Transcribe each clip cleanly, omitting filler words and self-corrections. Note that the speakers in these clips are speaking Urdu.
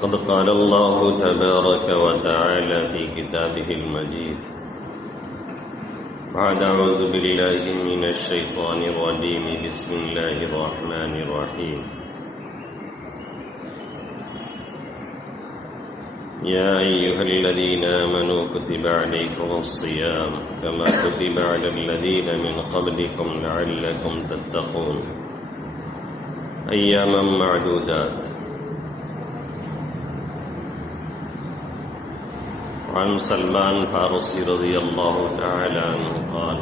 فقد قال الله تبارك وتعالى في كتابه المجيد بعد أعوذ بالله من الشيطان الرجيم بسم الله الرحمن الرحيم يا أيها الذين آمنوا كتب عليكم الصيام كما كتب على الذين من قبلكم لعلكم تتقون أياما معدودات. عن سلمان فارسی رضی اللہ تعالی عنہ قال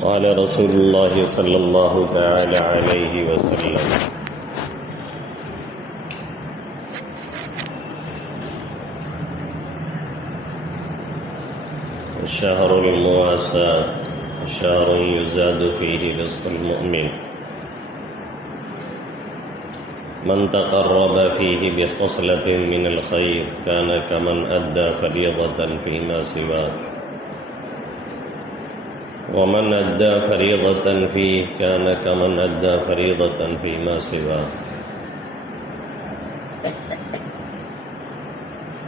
قال رسول اللہ صلی اللہ تعالی علیہ وسلم شهر المواساة شهر يزاد فيه رزق المؤمن من تقرب فيه بخصلة من الخير كان كمن أدى فريضة فيما سواه ومن أدى فريضة فيه كان كمن أدى فريضة فيما سواه.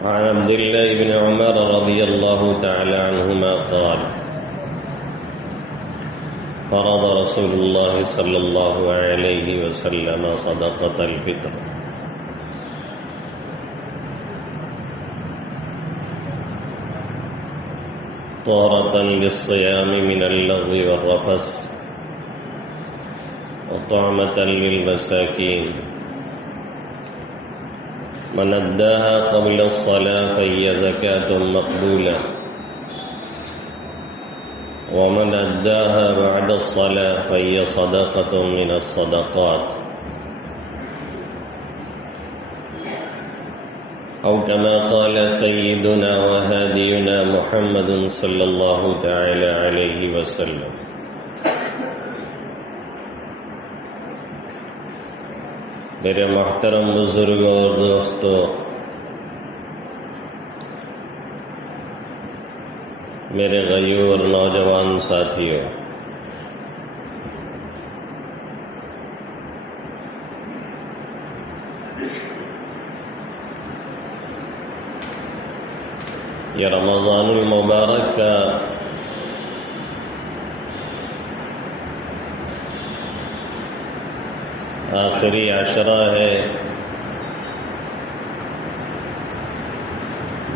عن عبد الله بن عمر رضي الله تعالى عنهما قال فرض رسول الله صلى الله عليه وسلم صدقة الفطر طهرة للصيام من اللغو والرفث وطعمة للمساكين من أداها قبل الصلاة فهي زكاة مقبولة ومن أداها بعد الصلاة فهي صدقة من الصدقات أو كما قال سيدنا وهادينا محمد صلى الله تعالى عليه وسلم. میرے محترم بزرگوں اور دوستوں، میرے غیور نوجوان ساتھیوں، یہ رمضان المبارک کا آخری عشرہ ہے،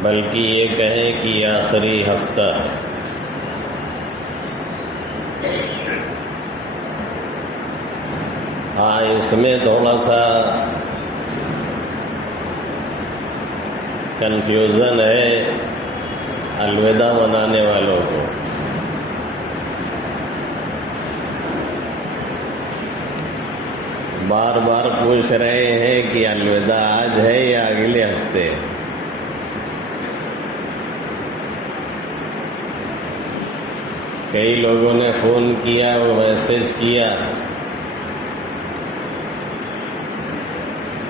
بلکہ یہ کہیں کہ آخری ہفتہ ہے۔ ہاں، اس میں تھوڑا سا کنفیوژن ہے الوداع منانے والوں کو۔ بار بار پوچھ رہے ہیں کہ الوداع آج ہے یا اگلے ہفتے۔ کئی لوگوں نے فون کیا، وہ میسج کیا،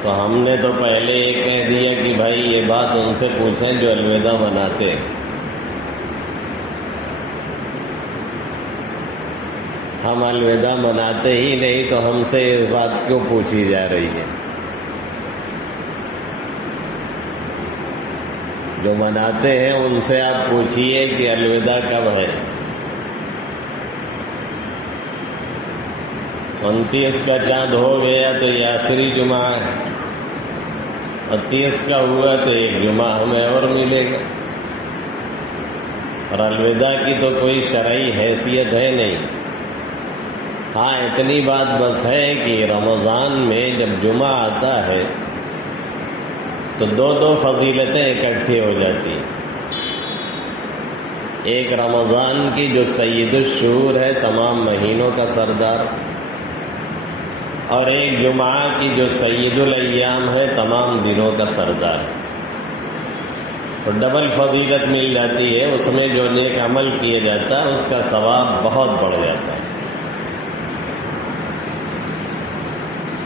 تو ہم نے تو پہلے یہ کہہ دیا کہ بھائی یہ بات ان سے پوچھیں جو الوداع مناتے۔ ہم الوداع مناتے ہی نہیں تو ہم سے اس بات کیوں پوچھی جا رہی ہے؟ جو مناتے ہیں ان سے آپ پوچھیے کہ الوداع کب ہے۔ 29 کا چاند ہو گیا تو یہ آخری جمعہ ہے، 30 کا ہوا تو ایک جمعہ ہمیں اور ملے گا۔ اور الوداع کی تو کوئی شرعی حیثیت ہے نہیں۔ ہاں، اتنی بات بس ہے کہ رمضان میں جب جمعہ آتا ہے تو دو فضیلتیں اکٹھی ہو جاتی ہیں۔ ایک رمضان کی جو سید الشہور ہے، تمام مہینوں کا سردار، اور ایک جمعہ کی جو سید الایام ہے، تمام دنوں کا سردار۔ تو ڈبل فضیلت مل جاتی ہے، اس میں جو نیک عمل کیا جاتا ہے اس کا ثواب بہت بڑھ جاتا ہے۔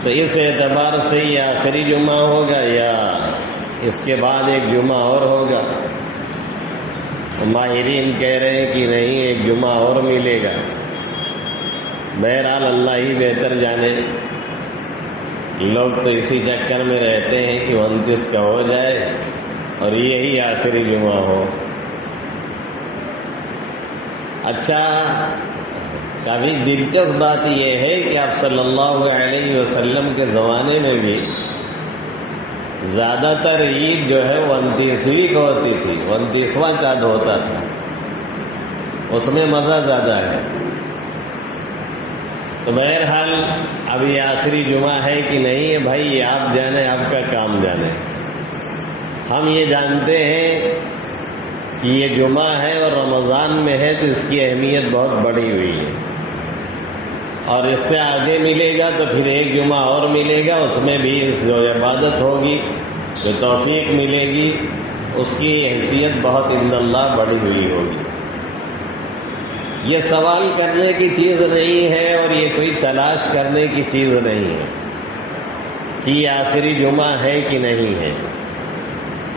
تو اس اعتبار سے یہ آخری جمعہ ہوگا یا اس کے بعد ایک جمعہ اور ہوگا؟ ماہرین کہہ رہے ہیں کہ نہیں، ایک جمعہ اور ملے گا۔ بہرحال اللہ ہی بہتر جانے، لوگ تو اسی چکر میں رہتے ہیں کہ 29 کا ہو جائے اور یہی آخری جمعہ ہو۔ اچھا، کافی دلچسپ بات یہ ہے کہ آپ صلی اللہ علیہ وسلم کے زمانے میں بھی زیادہ تر عید جو ہے 29ویں کو ہوتی تھی، 29واں چاند ہوتا تھا، اس میں مزہ زیادہ ہے۔ تو بہرحال اب یہ آخری جمعہ ہے کہ نہیں ہے بھائی، یہ آپ جانے، آپ کا کام جانے۔ ہم یہ جانتے ہیں کہ یہ جمعہ ہے اور رمضان میں ہے تو اس کی اہمیت بہت بڑی ہوئی ہے، اور اس سے آگے ملے گا تو پھر ایک جمعہ اور ملے گا، اس میں بھی جو عبادت ہوگی، جو توفیق ملے گی، اس کی حیثیت بہت عند اللہ بڑی ہوئی ہوگی۔ یہ سوال کرنے کی چیز نہیں ہے اور یہ کوئی تلاش کرنے کی چیز نہیں ہے کہ یہ آخری جمعہ ہے کہ نہیں ہے۔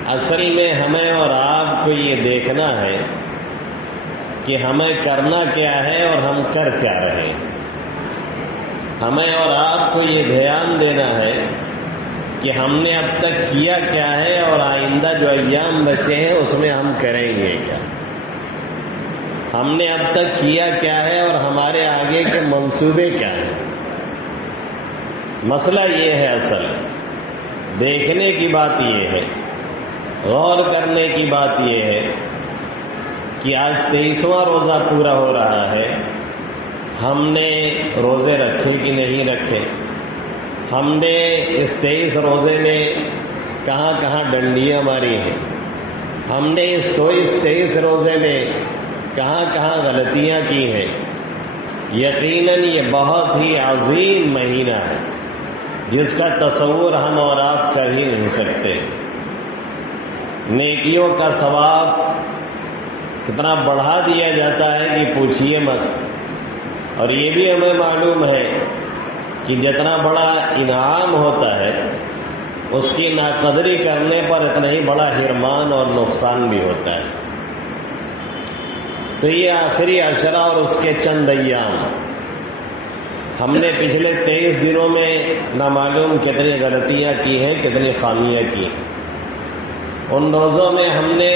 اصل میں ہمیں اور آپ کو یہ دیکھنا ہے کہ ہمیں کرنا کیا ہے اور ہم کر کیا رہے ہیں۔ ہمیں اور آپ کو یہ دھیان دینا ہے کہ ہم نے اب تک کیا کیا ہے اور آئندہ جو ایام بچے ہیں اس میں ہم کریں گے کیا۔ ہم نے اب تک کیا کیا ہے اور ہمارے آگے کے منصوبے کیا ہیں۔ مسئلہ یہ ہے، اصل دیکھنے کی بات یہ ہے، غور کرنے کی بات یہ ہے کہ آج 23واں روزہ پورا ہو رہا ہے، ہم نے روزے رکھے کہ نہیں رکھے، ہم نے اس 23 روزے میں کہاں کہاں ڈنڈیاں ماری ہیں، ہم نے اس 23 روزے میں کہاں کہاں غلطیاں کی ہیں۔ یقیناً یہ بہت ہی عظیم مہینہ ہے جس کا تصور ہم اور آپ کر ہی نہیں سکتے۔ نیکیوں کا ثواب کتنا بڑھا دیا جاتا ہے کہ پوچھیے مت، اور یہ بھی ہمیں معلوم ہے کہ جتنا بڑا انعام ہوتا ہے اس کی ناقدری کرنے پر اتنا ہی بڑا حرمان اور نقصان بھی ہوتا ہے۔ تو یہ آخری عشرہ اور اس کے چند ایام، ہم نے پچھلے 23 دنوں میں نامعلوم کتنی غلطیاں کی ہیں، کتنی خامیاں کی ہیں۔ ان روزوں میں ہم نے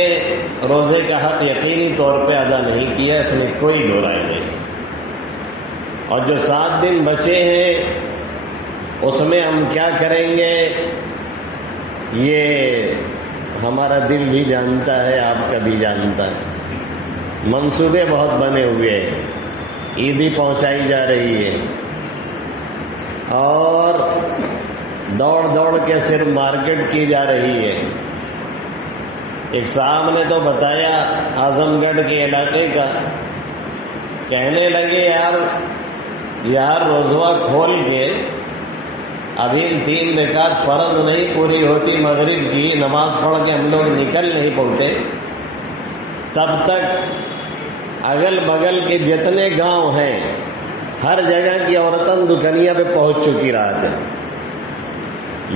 روزے کا حق یقینی طور پہ ادا نہیں کیا، اس میں کوئی دو رائے نہیں۔ اور جو 7 دن بچے ہیں اس میں ہم کیا کریں گے یہ ہمارا دل بھی جانتا ہے، آپ کا بھی جانتا ہے۔ منصوبے بہت بنے ہوئے ہیں، عیدی پہنچائی جا رہی ہے اور دوڑ دوڑ کے صرف مارکیٹ کی جا رہی ہے۔ ایک صاحب نے تو بتایا اعظم گڑھ کے علاقے کا، کہنے لگے یار روزہ کھول کے ابھی 3 رکعت فرض نہیں پوری ہوتی مغرب کی نماز پڑھ کے ہم لوگ نکل نہیں پڑتے، تب تک اگل بغل کے جتنے گاؤں ہیں ہر جگہ کی عورتیں دکانیاں پہ پہنچ چکی رات ہے۔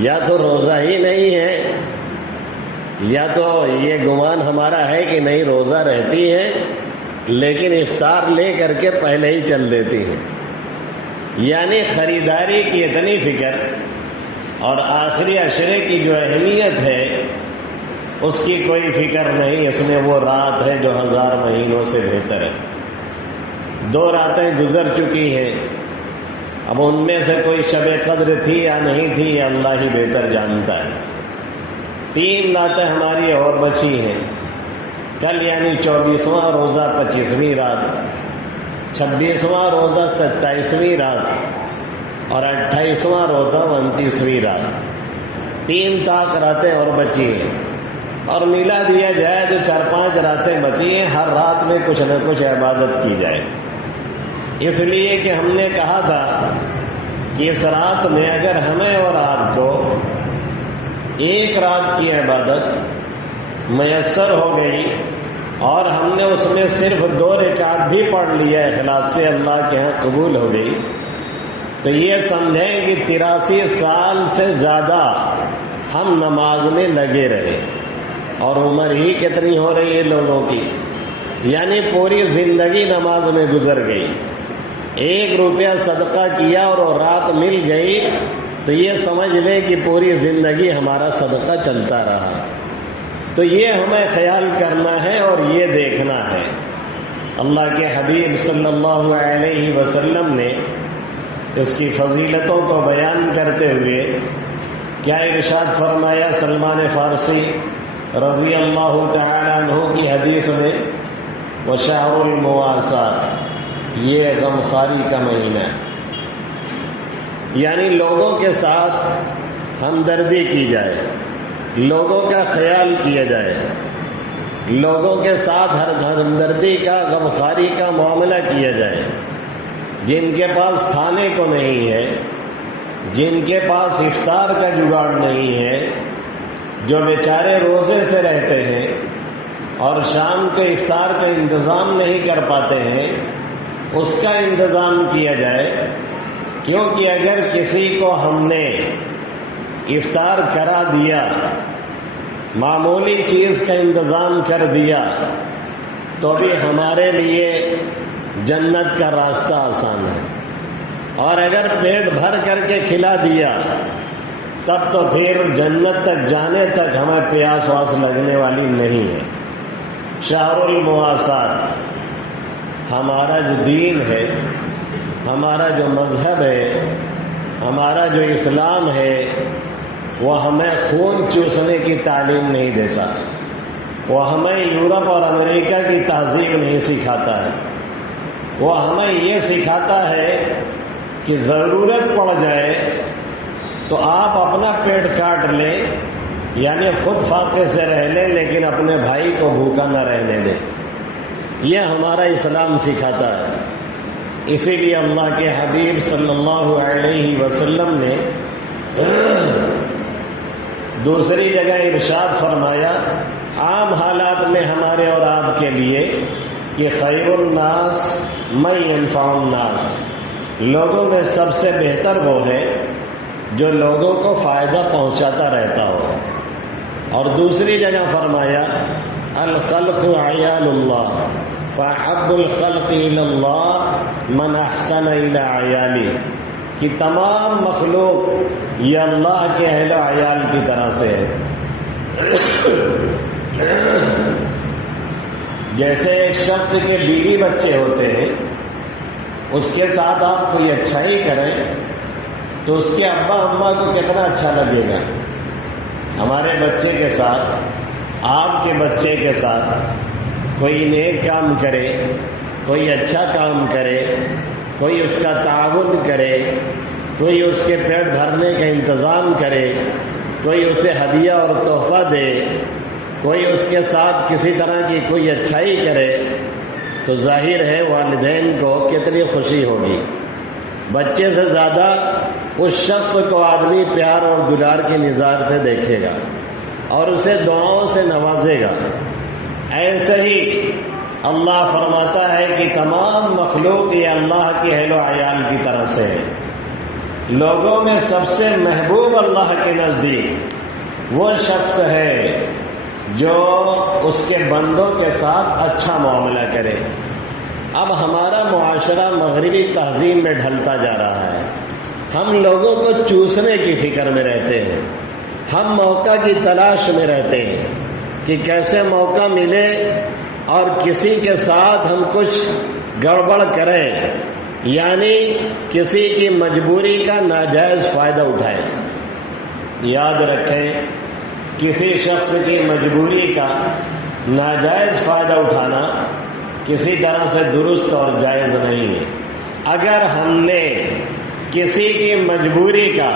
یا تو روزہ ہی نہیں ہے، یا تو یہ گمان ہمارا ہے کہ نہیں روزہ رہتی ہے لیکن افطار لے کر کے پہلے ہی چل دیتی ہیں۔ یعنی خریداری کی اتنی فکر اور آخری عشرے کی جو اہمیت ہے اس کی کوئی فکر نہیں۔ اس میں وہ رات ہے جو 1000 مہینوں سے بہتر ہے۔ 2 راتیں گزر چکی ہیں، اب ان میں سے کوئی شب قدر تھی یا نہیں تھی یہ اللہ ہی بہتر جانتا ہے۔ 3 راتیں ہماری اور بچی ہیں، کل یعنی 24واں روزہ 25ویں رات، 26واں روزہ 27ویں رات اور 28واں روزہ 29ویں رات۔ 3 طاق راتیں اور بچی ہیں، اور ملا دیا جائے تو 4-5 راتیں بچی ہیں، ہر رات میں کچھ نہ کچھ عبادت کی جائے۔ اس لیے کہ ہم نے کہا تھا کہ اس رات میں اگر ہمیں اور آپ کو ایک رات کی عبادت میسر ہو گئی اور ہم نے اس میں صرف 2 رکعت بھی پڑھ لیا اخلاص سے اللہ کے ہاں قبول ہو گئی، تو یہ سمجھیں کہ 83 سال سے زیادہ ہم نماز میں لگے رہے، اور عمر ہی کتنی ہو رہی ہے لوگوں کی، یعنی پوری زندگی نماز میں گزر گئی۔ 1 روپیہ صدقہ کیا اور رات مل گئی تو یہ سمجھ لیں کہ پوری زندگی ہمارا صدقہ چلتا رہا. تو یہ ہمیں خیال کرنا ہے اور یہ دیکھنا ہے. اللہ کے حبیب صلی اللہ علیہ وسلم نے اس کی فضیلتوں کو بیان کرتے ہوئے کیا ارشاد فرمایا؟ سلمان فارسی رضی اللہ تعالی عنہ کی حدیث میں وشہر المواساۃ، یہ غمخواری کا مہینہ ہے، یعنی لوگوں کے ساتھ ہمدردی کی جائے، لوگوں کا خیال کیا جائے، لوگوں کے ساتھ ہمدردی کا غمخواری کا معاملہ کیا جائے. جن کے پاس کھانے کو نہیں ہے، جن کے پاس افطار کا جگاڑ نہیں ہے، جو بیچارے روزے سے رہتے ہیں اور شام کے افطار کا انتظام نہیں کر پاتے ہیں، اس کا انتظام کیا جائے. کیونکہ اگر کسی کو ہم نے افطار کرا دیا، معمولی چیز کا انتظام کر دیا، تو بھی ہمارے لیے جنت کا راستہ آسان ہے. اور اگر پیٹ بھر کر کے کھلا دیا تب تو پھر جنت تک جانے تک ہمیں پیاس واس لگنے والی نہیں ہے. شہر المواساۃ، ہمارا جو دین ہے، ہمارا جو مذہب ہے، ہمارا جو اسلام ہے، وہ ہمیں خون چوسنے کی تعلیم نہیں دیتا. وہ ہمیں یورپ اور امریکہ کی تہذیب نہیں سکھاتا ہے. وہ ہمیں یہ سکھاتا ہے کہ ضرورت پڑ جائے تو آپ اپنا پیٹ کاٹ لیں، یعنی خود فاقے سے رہ لیں، لیکن اپنے بھائی کو بھوکا نہ رہنے دیں. یہ ہمارا اسلام سکھاتا ہے. اسی لیے اللہ کے حبیب صلی اللہ علیہ وسلم نے دوسری جگہ ارشاد فرمایا عام حالات میں ہمارے اور آپ کے لیے کہ خیر الناس من ينفع الناس، لوگوں میں سب سے بہتر وہ ہے جو لوگوں کو فائدہ پہنچاتا رہتا ہو. اور دوسری جگہ فرمایا الخلق عیال اللہ فاحب الخلق الی اللہ من احسن الی عیالی، کہ تمام مخلوق یہ اللہ کے اہل و عیال کی طرح سے ہے. جیسے ایک شخص کے بیوی بچے ہوتے ہیں، اس کے ساتھ آپ کوئی اچھائی کریں تو اس کے ابا اماں کو کتنا اچھا لگے گا. ہمارے بچے کے ساتھ، آپ کے بچے کے ساتھ کوئی نیک کام کرے، کوئی اچھا کام کرے، کوئی اس کا تعاون کرے، کوئی اس کے پیٹ بھرنے کا انتظام کرے، کوئی اسے ہدیہ اور تحفہ دے، کوئی اس کے ساتھ کسی طرح کی کوئی اچھائی کرے، تو ظاہر ہے والدین کو کتنی خوشی ہوگی. بچے سے زیادہ اس شخص کو آدمی پیار اور دلار کی نظر سے دیکھے گا اور اسے دعاؤں سے نوازے گا. ایسے ہی اللہ فرماتا ہے کہ تمام مخلوق یہ اللہ کے اہل و عیال کی طرح سے ہے. لوگوں میں سب سے محبوب اللہ کے نزدیک وہ شخص ہے جو اس کے بندوں کے ساتھ اچھا معاملہ کرے. اب ہمارا معاشرہ مغربی تہذیب میں ڈھلتا جا رہا ہے. ہم لوگوں کو چوسنے کی فکر میں رہتے ہیں، ہم موقع کی تلاش میں رہتے ہیں کہ کیسے موقع ملے اور کسی کے ساتھ ہم کچھ گڑبڑ کریں، یعنی کسی کی مجبوری کا ناجائز فائدہ اٹھائیں. یاد رکھیں، کسی شخص کی مجبوری کا ناجائز فائدہ اٹھانا کسی طرح سے درست اور جائز نہیں ہے. اگر ہم نے کسی کی مجبوری کا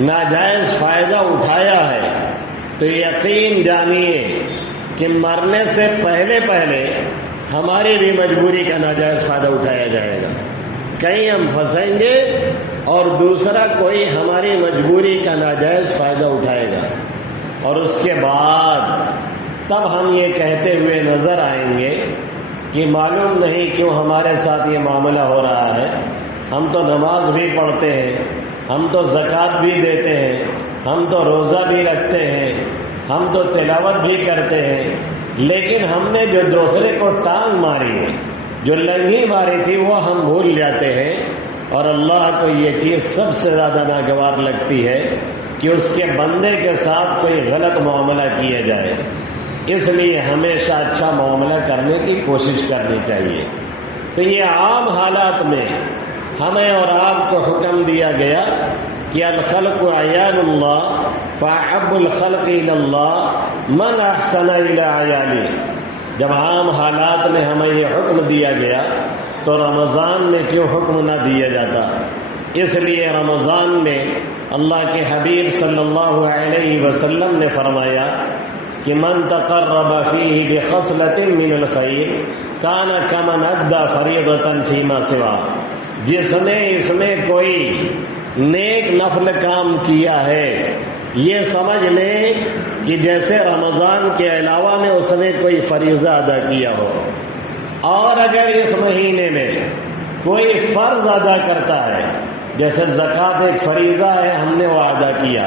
ناجائز فائدہ اٹھایا ہے تو یقین جانیے کہ مرنے سے پہلے پہلے ہماری بھی مجبوری کا ناجائز فائدہ اٹھایا جائے گا. کہیں ہم پھنسیں گے اور دوسرا کوئی ہماری مجبوری کا ناجائز فائدہ اٹھائے گا، اور اس کے بعد تب ہم یہ کہتے ہوئے نظر آئیں گے کہ معلوم نہیں کیوں ہمارے ساتھ یہ معاملہ ہو رہا ہے. ہم تو نماز بھی پڑھتے ہیں، ہم تو زکوٰۃ بھی دیتے ہیں، ہم تو روزہ بھی رکھتے ہیں، ہم تو تلاوت بھی کرتے ہیں، لیکن ہم نے جو دوسرے کو ٹانگ ماری ہے، جو لنگھی ماری تھی، وہ ہم بھول جاتے ہیں اور اللہ کو یہ چیز سب سے زیادہ ناگوار لگتی ہے کہ اس کے بندے کے ساتھ کوئی غلط معاملہ کیا جائے. اس لیے ہمیشہ اچھا معاملہ کرنے کی کوشش کرنی چاہیے. تو یہ عام حالات میں ہمیں اور آپ کو حکم دیا گیا کہ الخلق عیال اللہ فاحب الخلق الی اللہ من احسن الی عیالی. جب عام حالات میں ہمیں یہ حکم دیا گیا تو رمضان میں کیوں حکم نہ دیا جاتا؟ اس لیے رمضان میں اللہ کے حبیب صلی اللہ علیہ وسلم نے فرمایا کہ من تقرب فیہ بخصلۃ من الخیر کان کمن ادی فریضۃ فیما سوا. جس نے اس میں کوئی نیک نفل کام کیا ہے یہ سمجھ لیں کہ جیسے رمضان کے علاوہ میں اس نے کوئی فریضہ ادا کیا ہو. اور اگر اس مہینے میں کوئی فرض ادا کرتا ہے، جیسے زکوٰۃ ایک فریضہ ہے ہم نے وہ ادا کیا،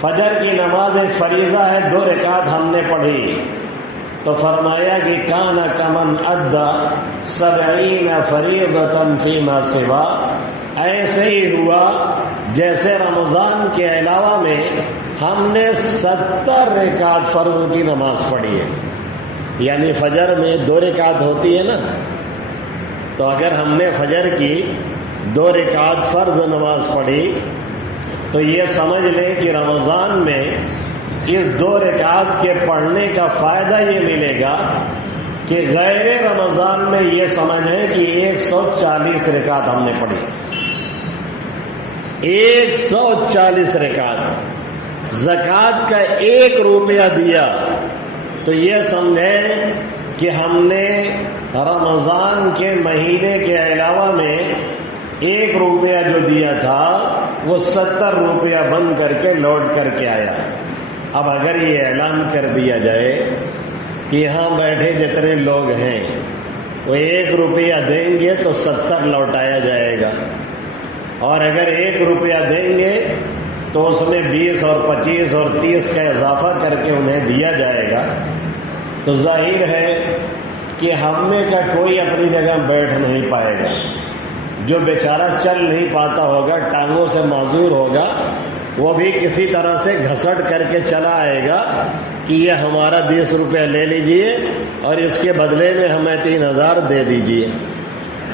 فجر کی نماز ایک فریضہ ہے 2 رکعت ہم نے پڑھی، تو فرمایا کہ کان کمن ادی 70 فریضۃ فیما سوا. ایسے ہی ہوا جیسے رمضان کے علاوہ میں ہم نے 70 رکعت فرض کی نماز پڑھی ہے. یعنی فجر میں 2 رکعت ہوتی ہے نا، تو اگر ہم نے فجر کی 2 رکعت فرض نماز پڑھی تو یہ سمجھ لیں کہ رمضان میں اس 2 رکعت کے پڑھنے کا فائدہ یہ ملے گا کہ غیر رمضان میں یہ سمجھیں کہ 140 رکعت ہم نے پڑھی. 140 رکعت. زکوٰۃ کا 1 روپیہ دیا تو یہ سمجھیں کہ ہم نے رمضان کے مہینے کے علاوہ میں 1 روپیہ جو دیا تھا وہ 70 روپیہ بند کر کے لوٹ کر کے آیا. اب اگر یہ اعلان کر دیا جائے کہ یہاں بیٹھے جتنے لوگ ہیں وہ 1 روپیہ دیں گے تو 70 لوٹایا جائے گا، اور اگر 1 روپیہ دیں گے تو اس میں 20 اور 25 اور 30 کا اضافہ کر کے انہیں دیا جائے گا، تو ظاہر ہے کہ ہم میں کا کوئی اپنی جگہ بیٹھ نہیں پائے گا. جو بیچارہ چل نہیں پاتا ہوگا، ٹانگوں سے معذور ہوگا، وہ بھی کسی طرح سے گھسٹ کر کے چلا آئے گا کہ یہ ہمارا 20 روپیہ لے لیجئے اور اس کے بدلے میں ہمیں 3000 دے دیجئے.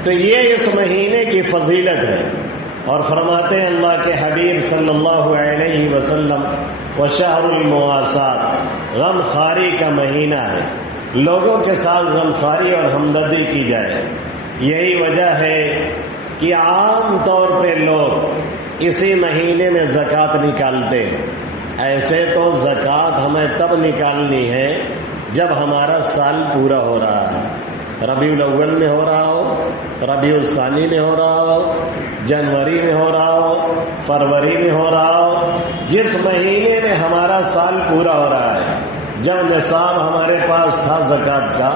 تو یہ اس مہینے کی فضیلت ہے. اور فرماتے ہیں اللہ کے حبیب صلی اللہ علیہ وسلم وشہر المواسات، غم خواری کا مہینہ ہے، لوگوں کے ساتھ غم خواری اور ہمدردی کی جائے. یہی وجہ ہے کہ عام طور پہ لوگ اسی مہینے میں زکوٰۃ نکالتے ہیں. ایسے تو زکوٰۃ ہمیں تب نکالنی ہے جب ہمارا سال پورا ہو رہا ہے، ربیع الاول میں ہو رہا ہو، ربیع الثانی میں ہو رہا ہو، جنوری میں ہو رہا ہو، فروری میں ہو رہا ہو. جس مہینے میں ہمارا سال پورا ہو رہا ہے. جب نصاب ہمارے پاس تھا زکوٰۃ کا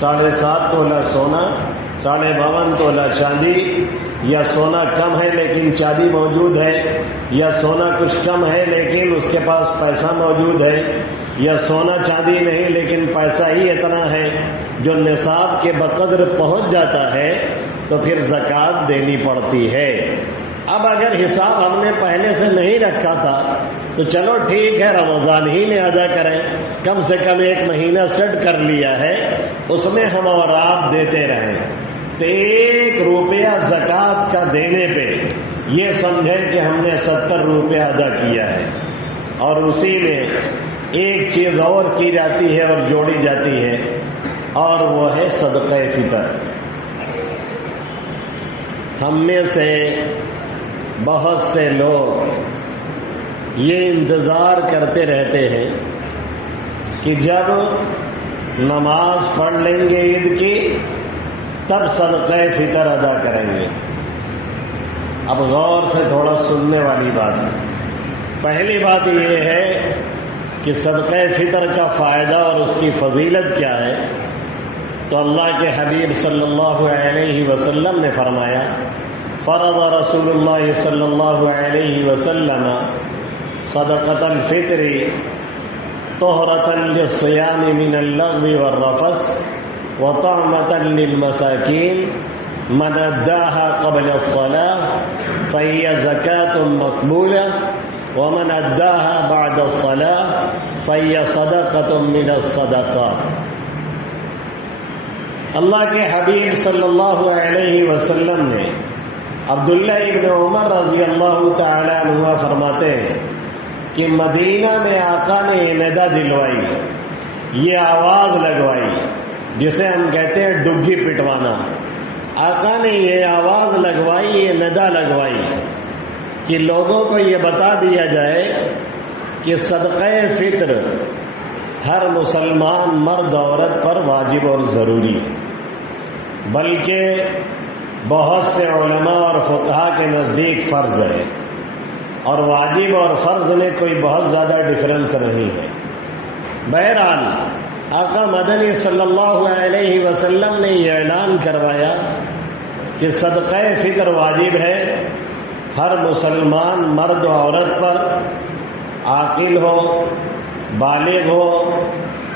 7.5 تولہ سونا، 52.5 تولہ چاندی، یا سونا کم ہے لیکن چاندی موجود ہے، یا سونا کچھ کم ہے لیکن اس کے پاس پیسہ موجود ہے، یا سونا چاندی نہیں لیکن پیسہ ہی اتنا ہے جو نصاب کے بقدر پہنچ جاتا ہے، تو پھر زکوٰۃ دینی پڑتی ہے. اب اگر حساب ہم نے پہلے سے نہیں رکھا تھا تو چلو ٹھیک ہے رمضان ہی میں ادا کریں، کم سے کم 1 مہینہ سیٹ کر لیا ہے، اس میں ہم اور آپ دیتے رہیں. تو 1 روپیہ زکوٰۃ کا دینے پہ یہ سمجھیں کہ ہم نے 70 روپیہ ادا کیا ہے. اور اسی میں ایک چیز اور کی جاتی ہے اور جوڑی جاتی ہے، اور وہ ہے صدقہ فطر. ہم میں سے بہت سے لوگ یہ انتظار کرتے رہتے ہیں کہ جب نماز پڑھ لیں گے عید کی تب صدقہ فطر ادا کریں گے. اب غور سے تھوڑا سننے والی بات ہے. پہلی بات یہ ہے کہ صدقہ فطر کا فائدہ اور اس کی فضیلت کیا ہے. تو اللہ کے حبیب صلی اللہ علیہ وسلم نے فرمایا فرض رسول اللہ صلی اللہ علیہ وسلم صدقۃ الفطر طہرۃ للصیام من اللغو والرفث وطعمۃ للمساکین من اداها قبل الصلاة فهي زكاة مقبولة ومن اداها بعد الصلاة فهي صدقة من الصدقات. اللہ کے حبیب صلی اللہ علیہ وسلم نے عبداللہ ابن عمر رضی اللہ تعالی عنہ فرماتے ہیں کہ مدینہ میں آقا نے یہ ندا دلوائی، یہ آواز لگوائی جسے ہم کہتے ہیں ڈگی پٹوانا. آقا نے یہ آواز لگوائی، یہ ندا لگوائی کہ لوگوں کو یہ بتا دیا جائے کہ صدقہ فطر ہر مسلمان مرد عورت پر واجب اور ضروری، بلکہ بہت سے علماء اور فقہا کے نزدیک فرض ہے، اور واجب اور فرض میں کوئی بہت زیادہ ڈفرنس نہیں ہے. بہرحال آقا مدنی صلی اللہ علیہ وسلم نے یہ اعلان کروایا کہ صدقہ فطر واجب ہے ہر مسلمان مرد و عورت پر، عاقل ہو، بالغ ہو،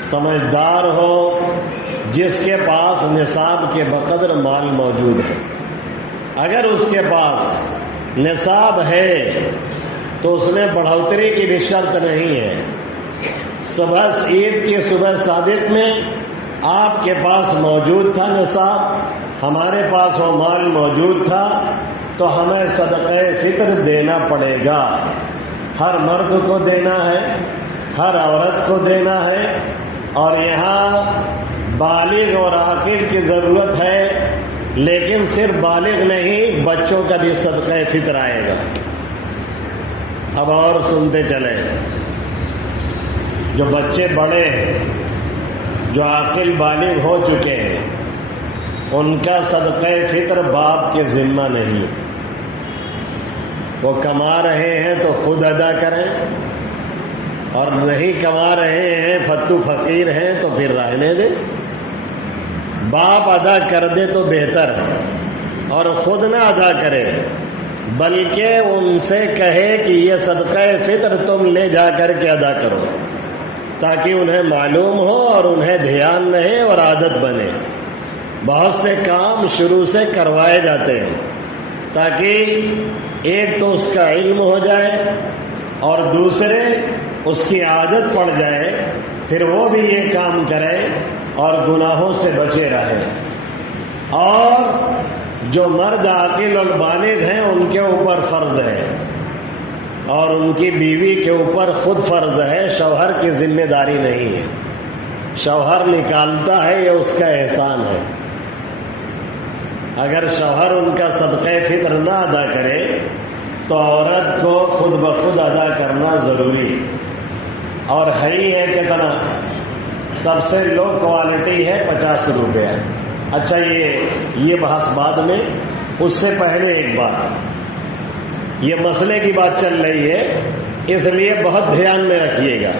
سمجھدار ہو، جس کے پاس نصاب کے بقدر مال موجود ہے. اگر اس کے پاس نصاب ہے تو اس میں بڑھوتری کی بھی شرط نہیں ہے. صبح عید کی صبح صادق میں آپ کے پاس موجود تھا نصاب، ہمارے پاس وہ مال موجود تھا، تو ہمیں صدقہ فطر دینا پڑے گا. ہر مرد کو دینا ہے، ہر عورت کو دینا ہے، اور یہاں بالغ اور عاقل کی ضرورت ہے، لیکن صرف بالغ نہیں، بچوں کا بھی صدقہ فطر آئے گا. اب اور سنتے چلیں، جو بچے بڑے ہیں، جو عاقل بالغ ہو چکے ہیں، ان کا صدقہ فطر باپ کے ذمہ نہیں. وہ کما رہے ہیں تو خود ادا کریں، اور نہیں کما رہے ہیں، فتو فقیر ہیں، تو پھر رہنے دیں. باپ ادا کر دے تو بہتر ہے، اور خود نہ ادا کرے، بلکہ ان سے کہے کہ یہ صدقہ فطر تم لے جا کر کے ادا کرو، تاکہ انہیں معلوم ہو اور انہیں دھیان رہے اور عادت بنے. بہت سے کام شروع سے کروائے جاتے ہیں تاکہ ایک تو اس کا علم ہو جائے اور دوسرے اس کی عادت پڑ جائے، پھر وہ بھی یہ کام کرے اور گناہوں سے بچے رہے. اور جو مرد عاقل اور بالغ ہیں ان کے اوپر فرض ہے، اور ان کی بیوی کے اوپر خود فرض ہے، شوہر کی ذمہ داری نہیں ہے. شوہر نکالتا ہے، یہ اس کا احسان ہے. اگر شوہر ان کا صدقہ فطر نہ ادا کرے تو عورت کو خود بخود ادا کرنا ضروری. اور ہے کتنا؟ سب سے لو کوالٹی ہے 50 روپیہ. اچھا یہ بحث بعد میں، اس سے پہلے ایک بات، یہ مسئلے کی بات چل رہی ہے، اس لیے بہت دھیان میں رکھیے گا.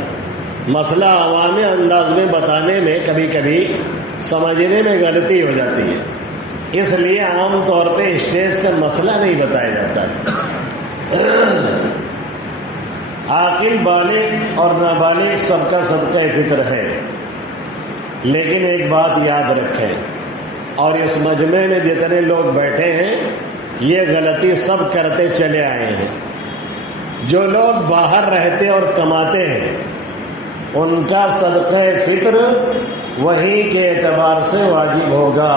مسئلہ عوامی انداز میں بتانے میں کبھی کبھی سمجھنے میں غلطی ہو جاتی ہے، اس لیے عام طور پہ اسٹیج سے مسئلہ نہیں بتایا جاتا ہے. عاقل بالغ اور نابالغ سب کا صدقہ فطر ہے، لیکن ایک بات یاد رکھیں، اور اس مجمع میں جتنے لوگ بیٹھے ہیں یہ غلطی سب کرتے چلے آئے ہیں. جو لوگ باہر رہتے اور کماتے ہیں ان کا صدقہ فطر وہیں کے اعتبار سے واجب ہوگا،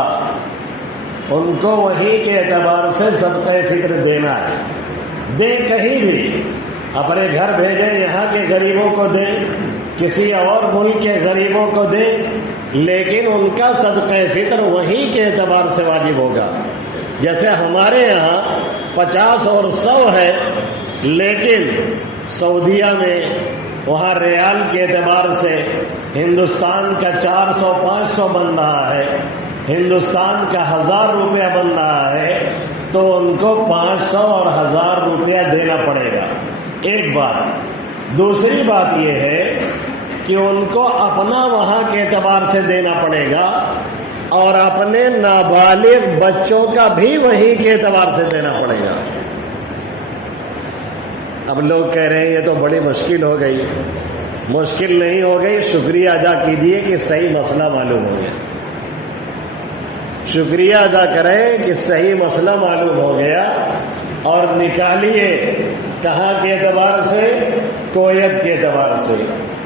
ان کو وہیں کے اعتبار سے صدقہ فطر دینا ہے. دیں کہیں بھی، اپنے گھر بھیجیں، یہاں کے غریبوں کو دیں، کسی اور ملک کے غریبوں کو دیں، لیکن ان کا صدقہ فطر وہیں کے اعتبار سے واجب ہوگا. جیسے ہمارے یہاں 50 اور 100 ہے، لیکن سعودیہ میں وہاں ریال کے اعتبار سے ہندوستان کا 400-500 بن رہا ہے، ہندوستان کا 1000 روپیہ بن رہا ہے، تو ان کو 500 اور 1000 روپیہ دینا پڑے گا. ایک بات. دوسری بات یہ ہے کہ ان کو اپنا وہاں کے اعتبار سے دینا پڑے گا، اور اپنے نابالغ بچوں کا بھی وہیں کے اعتبار سے دینا پڑے گا. اب لوگ کہہ رہے ہیں یہ تو بڑی مشکل ہو گئی. مشکل نہیں ہو گئی، شکریہ ادا کیجیے کہ صحیح مسئلہ معلوم ہو گیا. شکریہ ادا کریں کہ صحیح مسئلہ معلوم ہو گیا اور نکالیے کہاں کے اعتبار سے، کویت کے اعتبار سے،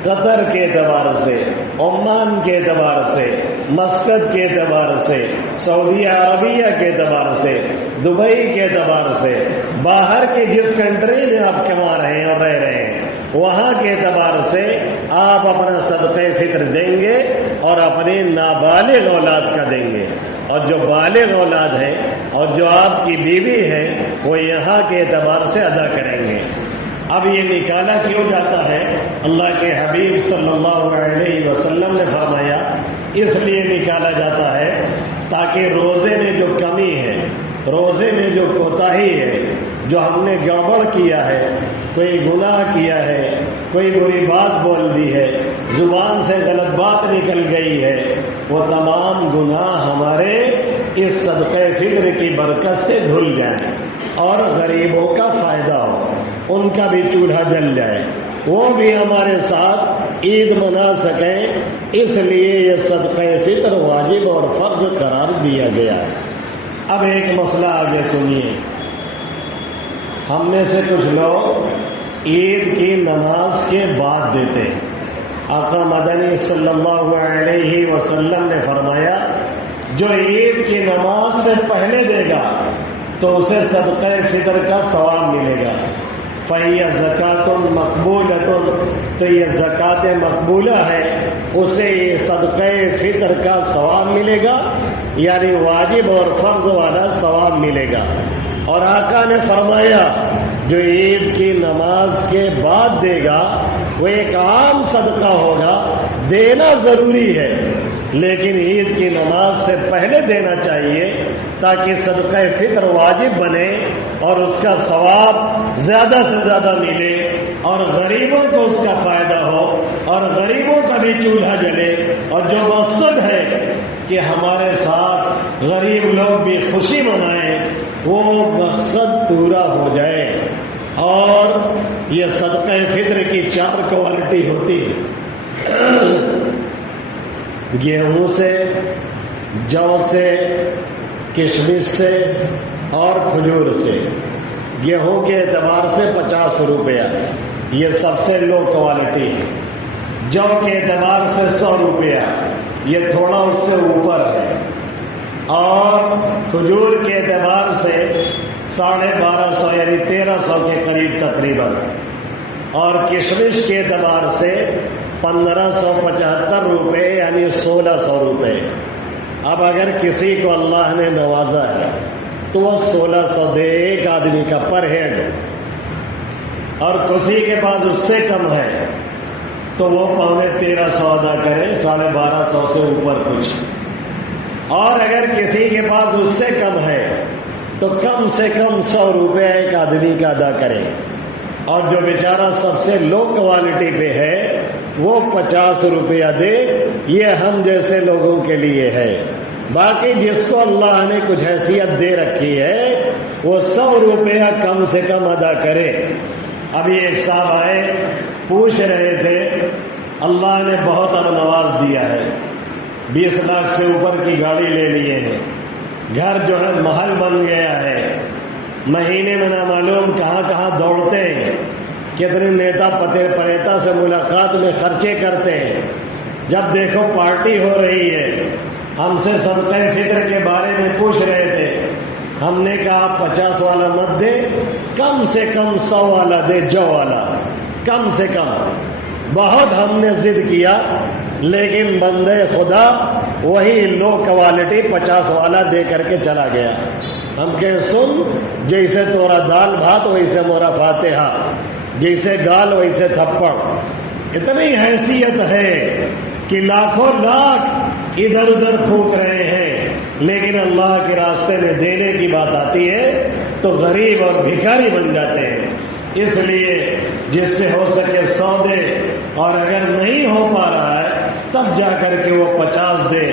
قطر کے اعتبار سے، عمان کے اعتبار سے، مسقط کے اعتبار سے، سعودی عربیہ کے اعتبار سے، دبئی کے اعتبار سے، باہر کے جس کنٹری میں آپ کما رہے ہیں اور رہ رہے ہیں وہاں کے اعتبار سے آپ اپنا صدقہ فطر دیں گے اور اپنی نابالغ اولاد کا دیں گے، اور جو بالغ اولاد ہے اور جو آپ کی بیوی ہے وہ یہاں کے اعتبار سے ادا کریں گے۔ اب یہ نکالا کیوں جاتا ہے؟ اللہ کے حبیب صلی اللہ علیہ وسلم نے فرمایا اس لیے نکالا جاتا ہے تاکہ روزے میں جو کمی ہے، روزے میں جو کوتاہی ہے، جو ہم نے گڑبڑ کیا ہے، کوئی گناہ کیا ہے، کوئی بری بات بول دی ہے، زبان سے غلط بات نکل گئی ہے، وہ تمام گناہ ہمارے اس صدقہ فطر کی برکت سے دھل جائیں اور غریبوں کا فائدہ ہو، ان کا بھی چولہا جل جائے، وہ بھی ہمارے ساتھ عید منا سکیں، اس لیے یہ صدقہ فطر واجب اور فرض قرار دیا گیا ہے۔ اب ایک مسئلہ آگے سنیے، ہم میں سے کچھ لوگ عید کی نماز کے بعد دیتے ہیں۔ آقا مدنی صلی اللہ علیہ وسلم نے فرمایا جو عید کی نماز سے پہلے دے گا تو اسے صدقہ فطر کا ثواب ملے گا۔ فَهِيَ زَكَاةٌ مَقْبُولَةٌ، تو یہ زکوٰۃ مقبولہ ہے، اسے یہ صدقہ فطر کا ثواب ملے گا، یعنی واجب اور فرض والا ثواب ملے گا۔ اور آقا نے فرمایا جو عید کی نماز کے بعد دے گا وہ ایک عام صدقہ ہوگا، دینا ضروری ہے لیکن عید کی نماز سے پہلے دینا چاہیے تاکہ صدقہ فطر واجب بنے اور اس کا ثواب زیادہ سے زیادہ ملے اور غریبوں کو اس کا فائدہ ہو اور غریبوں کا بھی چولہا جلے، اور جو مقصد ہے کہ ہمارے ساتھ غریب لوگ بھی خوشی منائیں وہ مقصد پورا ہو جائے۔ اور یہ صدقہ فطر کی 4 کوالٹی ہوتی ہے، گیہوں سے، جو سے، کشمش سے اور کھجور سے۔ گیہوں کے اعتبار سے 50 روپیہ، یہ سب سے لو کوالٹی ہے۔ جو کے اعتبار سے 100 روپیہ، یہ تھوڑا اس سے اوپر ہے، اور کھجور کے اعتبار سے 1250 یعنی 1300 کے قریب تقریباً، اور کشمش کے اعتبار سے 1575 روپے یعنی 1600 روپے۔ اب اگر کسی کو اللہ نے نوازا ہے تو وہ 1600 دے ایک آدمی کا پر ہیڈ، اور کسی کے پاس اس سے کم ہے تو وہ 1350 ادا کرے، 1250 سے اوپر کچھ۔ اور اگر کسی کے پاس اس سے کم ہے تو کم سے کم 100 روپے ایک آدمی کا ادا کرے، اور جو بیچارہ سب سے لو کوالٹی پہ ہے وہ 50 روپیہ دے۔ یہ ہم جیسے لوگوں کے لیے ہے۔ باقی جس کو اللہ نے کچھ حیثیت دے رکھی ہے وہ 100 روپیہ کم سے کم ادا کرے۔ ابھی ایک صاحب آئے پوچھ رہے تھے اللہ نے بہت اب نواز دیا ہے، 20 لاکھ سے اوپر کی گاڑی لے لیے ہیں، گھر جو ہے محل بن گیا ہے، مہینے میں نہ معلوم کہاں کہاں دوڑتے ہیں، کتنے نیتا پریتا سے ملاقات میں خرچے کرتے ہیں، جب دیکھو پارٹی ہو رہی ہے۔ ہم سے صدقہ فطر کے بارے میں پوچھ رہے تھے، ہم نے کہا 50 والا مت دے، کم سے کم 100 والا دے، جو والا کم سے کم۔ بہت ہم نے ضد کیا لیکن بندے خدا وہی لو کوالٹی 50 والا دے کر کے چلا گیا۔ ہم کہ سن، جیسے تورا دال بھات ویسے مورا فاتحہ، جیسے گال ویسے تھپڑ۔ اتنی حیثیت ہے کہ لاکھوں لاکھ ادھر ادھر پھونک رہے ہیں، لیکن اللہ کے راستے میں دینے کی بات آتی ہے تو غریب اور بھکاری بن جاتے ہیں۔ اس لیے جس سے ہو سکے 100 دے، اور اگر نہیں ہو پا رہا ہے تب جا کر کے وہ 50 دے۔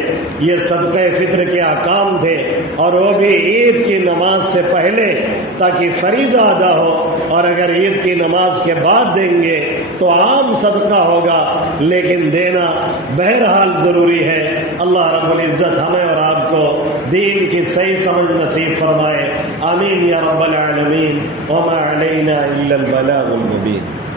یہ صدقہ فطر کے احکام تھے، اور وہ بھی عید کی نماز سے پہلے تاکہ فریضہ ادا ہو، اور اگر عید کی نماز کے بعد دیں گے تو عام صدقہ ہوگا، لیکن دینا بہرحال ضروری ہے۔ اللہ رب العزت ہمیں اور آپ کو دین کی صحیح سمجھ نصیب فرمائے، آمین یا رب العالمین۔ وما علینا الا البلاغ المبین۔